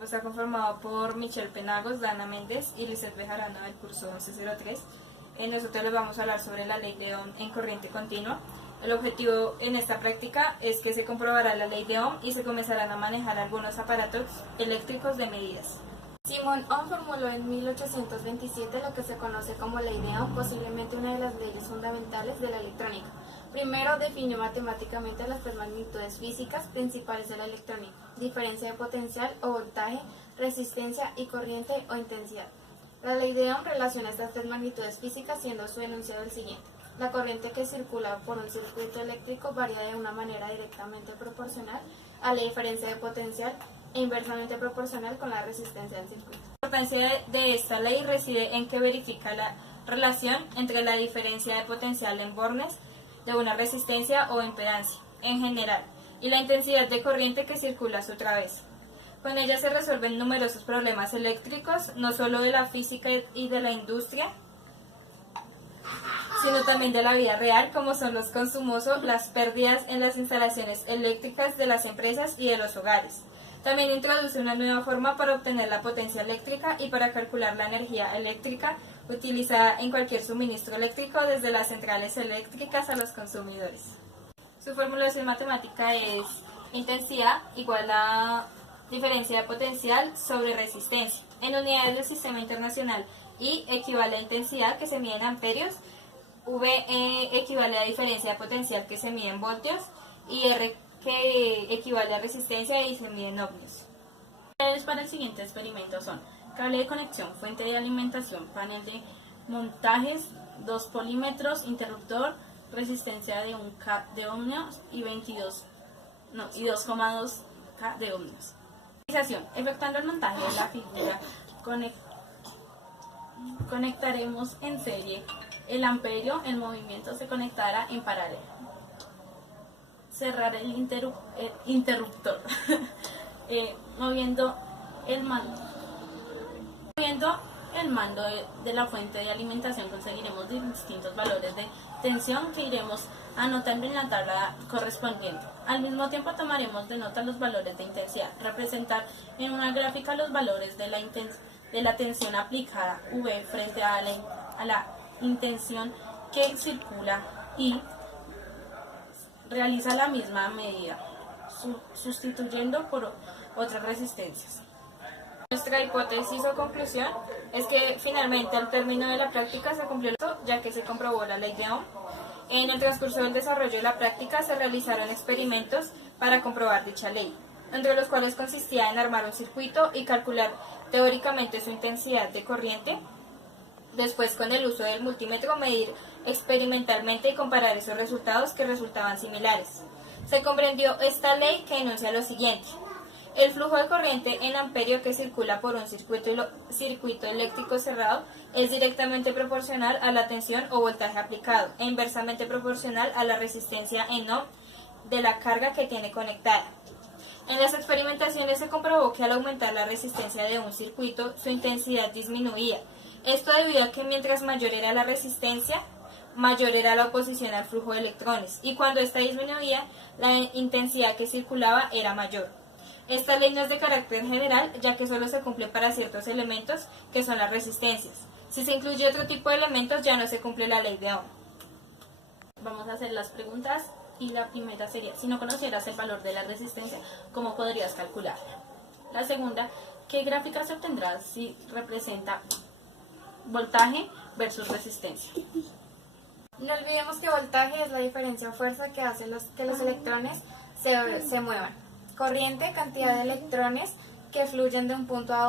grupo está conformado por Michelle Penagos, Dana Méndez y Lizeth Bejarano del curso 1103. Nosotros les vamos a hablar sobre la ley de Ohm en corriente continua. El objetivo en esta práctica es que se comprobará la ley de Ohm y se comenzarán a manejar algunos aparatos eléctricos de medidas. Simon Ohm formuló en 1827 lo que se conoce como ley de Ohm, posiblemente una de las leyes fundamentales de la electrónica. Primero definió matemáticamente las tres magnitudes físicas principales de la electrónica: diferencia de potencial o voltaje, resistencia y corriente o intensidad. La ley de Ohm relaciona estas tres magnitudes físicas siendo su enunciado el siguiente: la corriente que circula por un circuito eléctrico varía de una manera directamente proporcional a la diferencia de potencial e inversamente proporcional con la resistencia del circuito. La importancia de esta ley reside en que verifica la relación entre la diferencia de potencial en bornes de una resistencia o impedancia, en general, y la intensidad de corriente que circula a su través. Con ella se resuelven numerosos problemas eléctricos, no solo de la física y de la industria, sino también de la vida real, como son los consumos, las pérdidas en las instalaciones eléctricas de las empresas y de los hogares. También introduce una nueva forma para obtener la potencia eléctrica y para calcular la energía eléctrica utilizada en cualquier suministro eléctrico, desde las centrales eléctricas a los consumidores. Su formulación matemática es intensidad igual a diferencia de potencial sobre resistencia. En unidades del sistema internacional, I equivale a intensidad, que se mide en amperios, V equivale a diferencia de potencial, que se mide en voltios, y R que equivale a resistencia y se mide en ohmios. Para el siguiente experimento son cable de conexión, fuente de alimentación, panel de montajes, 2 polímetros, interruptor, resistencia de 1K de ohmios y 2,2 K de ohmios. Efectuando el montaje de la figura, conectaremos en serie el amperio. El movimiento se conectará en paralelo. Cerrar el interruptor moviendo el mando de la fuente de alimentación conseguiremos distintos valores de tensión que iremos anotando en la tabla correspondiente. Al mismo tiempo tomaremos de nota los valores de intensidad, representar en una gráfica los valores de la tensión aplicada V frente a la intención que circula y realiza la misma medida, sustituyendo por otras resistencias. Nuestra hipótesis o conclusión es que finalmente al término de la práctica se cumplió esto, ya que se comprobó la ley de Ohm. En el transcurso del desarrollo de la práctica se realizaron experimentos para comprobar dicha ley, entre los cuales consistía en armar un circuito y calcular teóricamente su intensidad de corriente. Después, con el uso del multímetro, medir experimentalmente y comparar esos resultados, que resultaban similares. Se comprendió esta ley, que enuncia lo siguiente: el flujo de corriente en amperio que circula por un circuito eléctrico cerrado es directamente proporcional a la tensión o voltaje aplicado e inversamente proporcional a la resistencia en ohm de la carga que tiene conectada. En las experimentaciones se comprobó que al aumentar la resistencia de un circuito, su intensidad disminuía. Esto debido a que mientras mayor era la resistencia, mayor era la oposición al flujo de electrones, y cuando ésta disminuía, la intensidad que circulaba era mayor. Esta ley no es de carácter general, ya que solo se cumple para ciertos elementos, que son las resistencias. Si se incluye otro tipo de elementos, ya no se cumple la ley de Ohm. Vamos a hacer las preguntas, y la primera sería: si no conocieras el valor de la resistencia, ¿cómo podrías calcularla? La segunda: ¿qué gráfica se obtendrá si representa voltaje versus resistencia? No olvidemos que voltaje es la diferencia o fuerza que hace que los electrones se muevan. Corriente, cantidad de electrones que fluyen de un punto a otro.